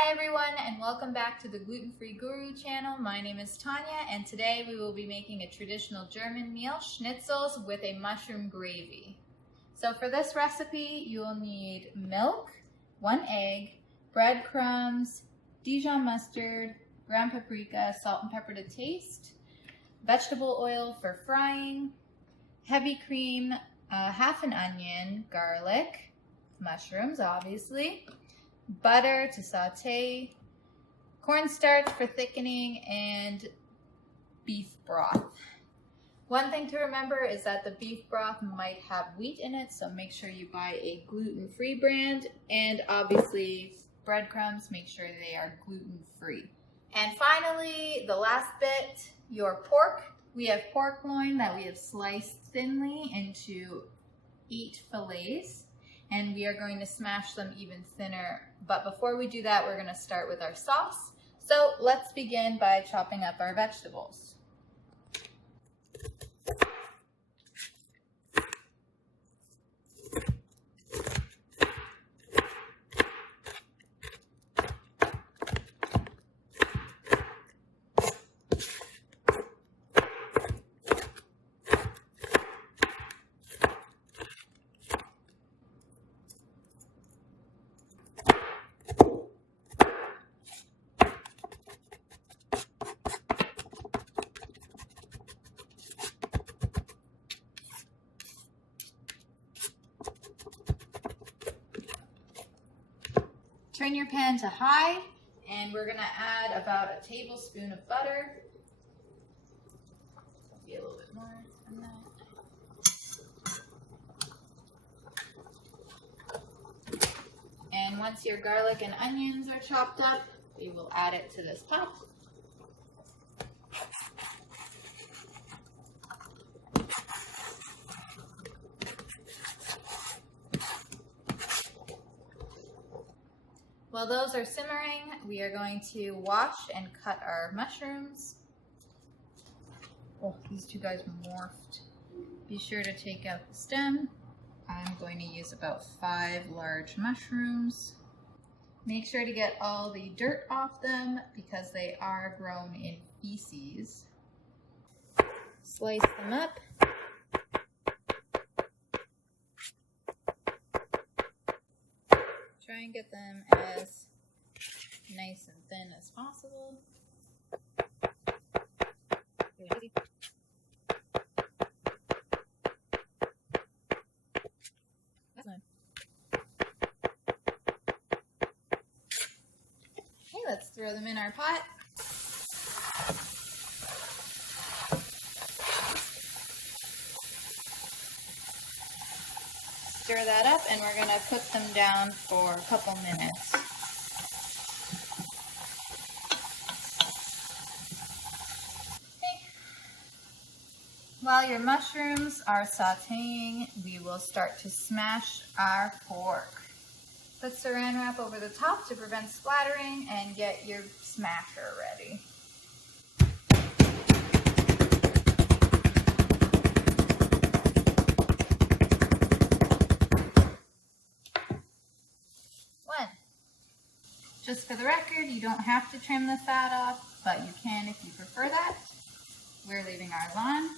Hi everyone, and welcome back to the Gluten-Free Guru channel. My name is Tanya, and today we will be making a traditional German meal, Schnitzels with a mushroom gravy. So for this recipe, you will need milk, 1 egg, breadcrumbs, Dijon mustard, ground paprika, salt and pepper to taste, vegetable oil for frying, heavy cream, half an onion, garlic, mushrooms obviously, butter to saute, cornstarch for thickening, and beef broth. One thing to remember is that the beef broth might have wheat in it, so make sure you buy a gluten-free brand, and obviously breadcrumbs, make sure they are gluten-free. And finally, the last bit, your pork. We have pork loin that we have sliced thinly into 8 fillets. And we are going to smash them even thinner. But before we do that, we're going to start with our sauce. So let's begin by chopping up our vegetables. Turn your pan to high, and we're going to add about a tablespoon of butter. Maybe a little bit more than that. And once your garlic and onions are chopped up, we will add it to this pot. While those are simmering, we are going to wash and cut our mushrooms. Oh, these two guys morphed. Be sure to take out the stem. I'm going to use about 5 large mushrooms. Make sure to get all the dirt off them because they are grown in feces. Slice them up. Try and get them as nice and thin as possible. Okay, let's throw them in our pot. Stir that up, and we're going to cook them down for a couple minutes. Okay. While your mushrooms are sauteing, we will start to smash our pork. Put saran wrap over the top to prevent splattering and get your smasher ready. Just for the record, you don't have to trim the fat off, but you can if you prefer that. We're leaving our lawn.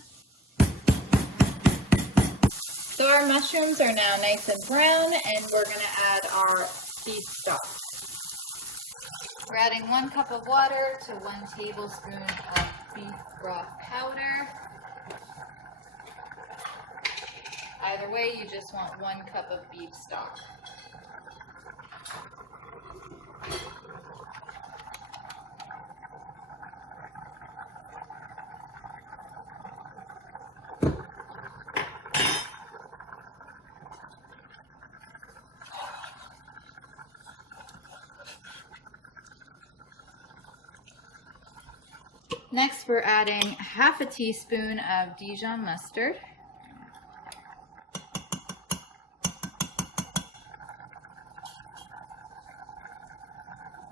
So our mushrooms are now nice and brown, and we're going to add our beef stock. We're adding 1 cup of water to 1 tablespoon of beef broth powder. Either way, you just want 1 cup of beef stock. Next, we're adding half a teaspoon of Dijon mustard.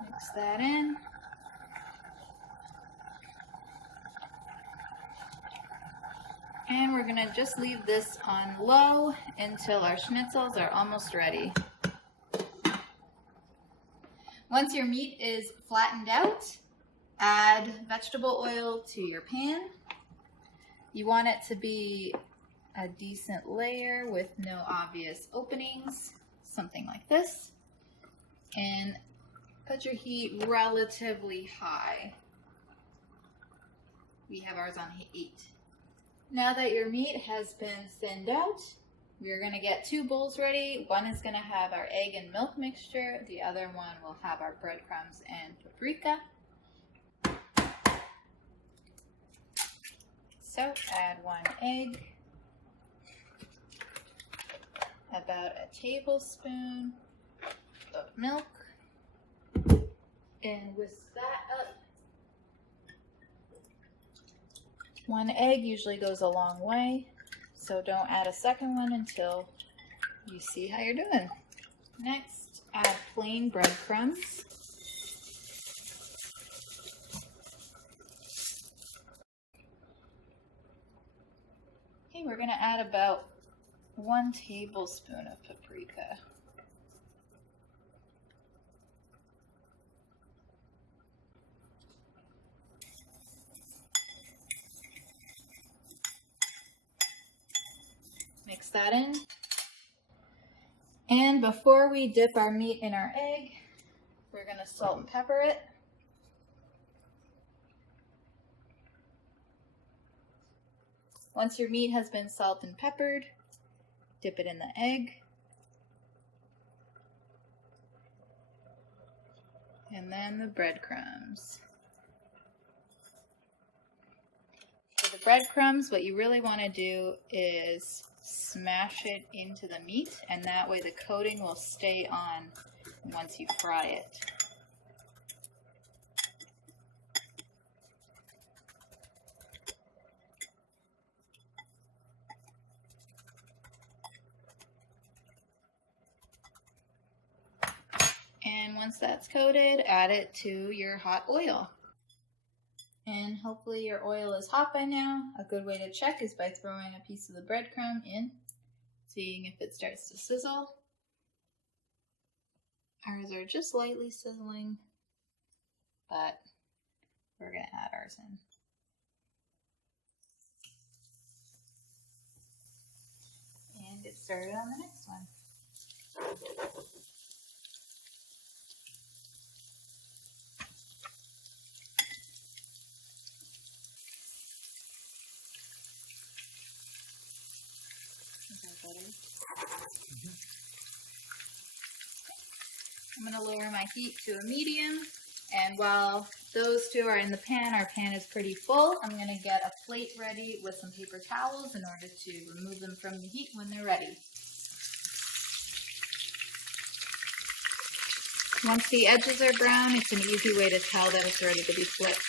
Mix that in. And we're gonna just leave this on low until our schnitzels are almost ready. Once your meat is flattened out, add vegetable oil to your pan. You want it to be a decent layer with no obvious openings, something like this. And put your heat relatively high. We have ours on 8. Now that your meat has been thinned out, we're going to get 2 bowls ready. One is going to have our egg and milk mixture. The other one will have our breadcrumbs and paprika. So add 1 egg, about a tablespoon of milk, and whisk that up. 1 egg usually goes a long way, so don't add a second one until you see how you're doing. Next, add plain breadcrumbs. Okay, we're going to add about 1 tablespoon of paprika. Mix that in. And before we dip our meat in our egg, we're going to salt and pepper it. Once your meat has been salt and peppered, dip it in the egg. And then the breadcrumbs. For the breadcrumbs, what you really want to do is smash it into the meat, and that way the coating will stay on once you fry it. And once that's coated, add it to your hot oil. And hopefully your oil is hot by now. A good way to check is by throwing a piece of the breadcrumb in, seeing if it starts to sizzle. Ours are just lightly sizzling, but we're going to add ours in. And get started on the next one. I'm going to lower my heat to a medium, and while those 2 are in the pan, our pan is pretty full. I'm going to get a plate ready with some paper towels in order to remove them from the heat when they're ready. Once the edges are brown, it's an easy way to tell that it's ready to be flipped.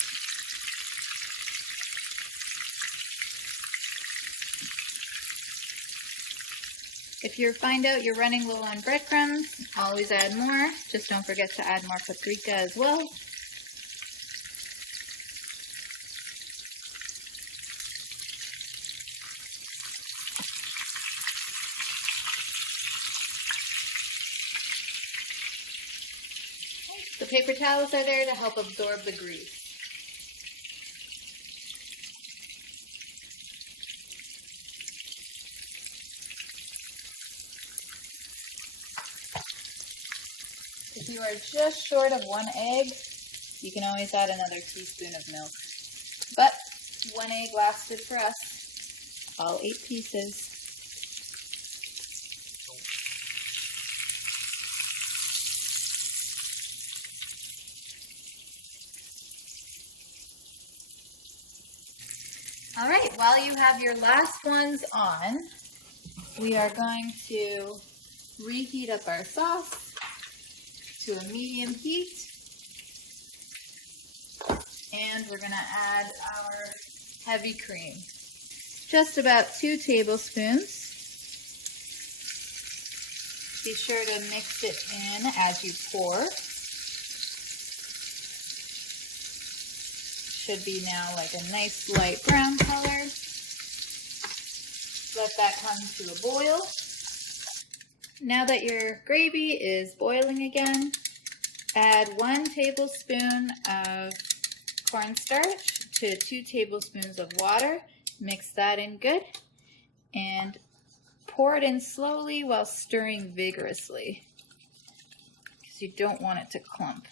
If you find out you're running low on breadcrumbs, always add more. Just don't forget to add more paprika as well. The paper towels are there to help absorb the grease. If you are just short of 1 egg, you can always add another teaspoon of milk. But 1 egg lasted for us, all 8 pieces. All right, while you have your last ones on, we are going to reheat up our sauce to a medium heat, and we're going to add our heavy cream. Just about 2 tablespoons. Be sure to mix it in as you pour. Should be now like a nice light brown color. Let that come to a boil. Now that your gravy is boiling again, Add 1 tablespoon of cornstarch to 2 tablespoons of water. Mix that in good and pour it in slowly while stirring vigorously because you don't want it to clump.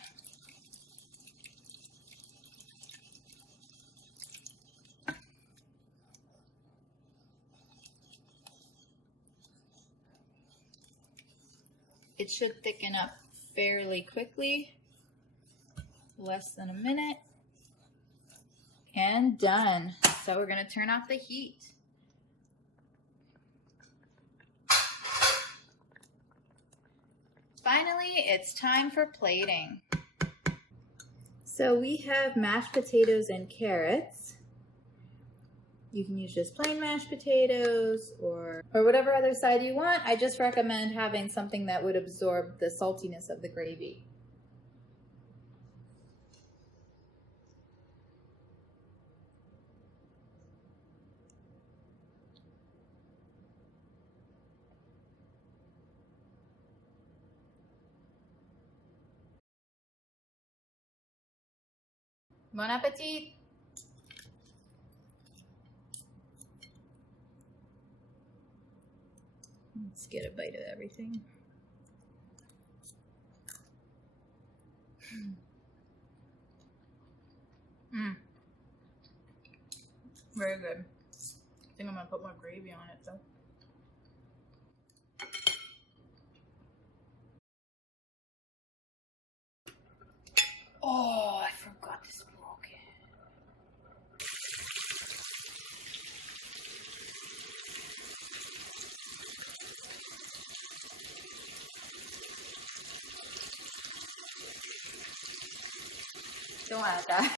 It should thicken up fairly quickly, less than a minute, and done. So we're going to turn off the heat. Finally, it's time for plating. So we have mashed potatoes and carrots. You can use just plain mashed potatoes or whatever other side you want. I just recommend having something that would absorb the saltiness of the gravy. Bon appetit! Let's get a bite of everything. Very good. I think I'm gonna put more gravy on it though. Oh, I forgot this broken. Don't add that.